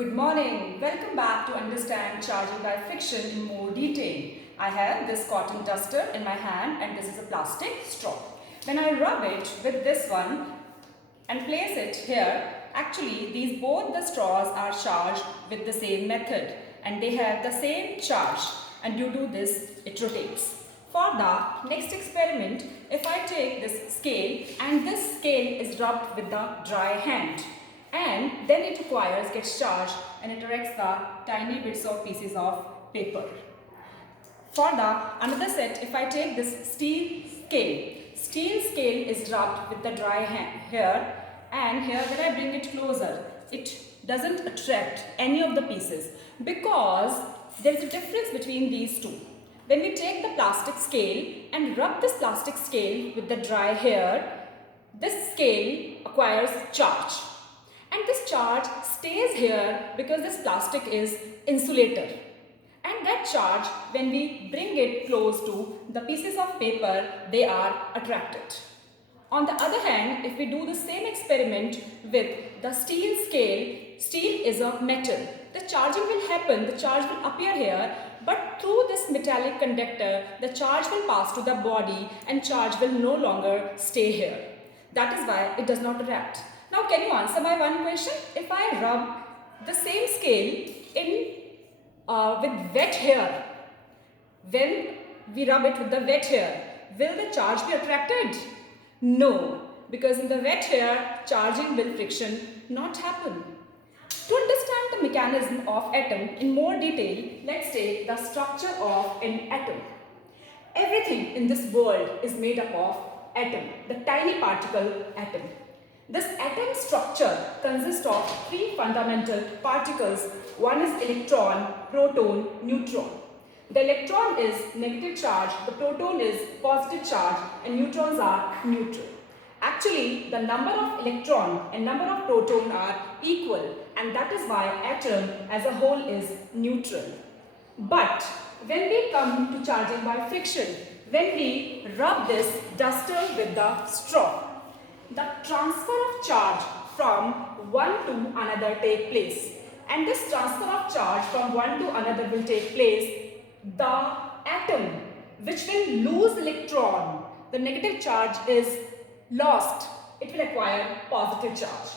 Good morning. Welcome back to understand charging by friction in more detail. I have this cotton duster in my hand and this is a plastic straw. When I rub it with this one and place it here, actually both the straws are charged with the same method and they have the same charge, and due to this it rotates. For the next experiment, if I take this scale and this scale is rubbed with the dry hand, and then it gets charged and it erects the tiny bits of pieces of paper. For the another set, if I take this steel scale is rubbed with the dry hand here, and here when I bring it closer, it doesn't attract any of the pieces because there is a difference between these two. When we take the plastic scale and rub this plastic scale with the dry hair, this scale acquires charge. And this charge stays here because this plastic is insulator. And that charge, when we bring it close to the pieces of paper, they are attracted. On the other hand, if we do the same experiment with the steel scale, steel is a metal. The charging will happen, the charge will appear here, but through this metallic conductor, the charge will pass to the body and charge will no longer stay here. That is why it does not attract. Now, can you answer my one question? If I rub the same scale with wet hair, when we rub it with the wet hair, will the charge be attracted? No, because in the wet hair, charging will friction not happen. To understand the mechanism of atom in more detail, let's take the structure of an atom. Everything in this world is made up of atom, the tiny particle atom. This atom structure consists of three fundamental particles. One is electron, proton, neutron. The electron is negative charge, the proton is positive charge, and neutrons are neutral. Actually, the number of electron and number of proton are equal, and that is why atom as a whole is neutral. But when we come to charging by friction, when we rub this duster with the straw, the transfer of charge from one to another take place, and this transfer of charge from one to another will take place. The atom which will lose electron, the negative charge is lost, it will acquire positive charge,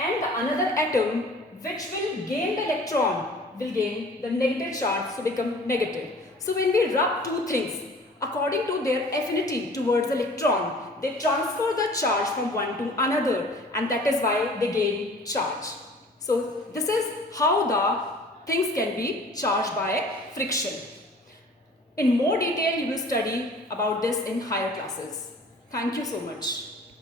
and the another atom which will gain the electron will gain the negative charge, so become negative. So when we rub two things according to their affinity towards the electron, they transfer the charge from one to another, and that is why they gain charge. So this is how the things can be charged by friction. In more detail, you will study about this in higher classes. Thank you so much.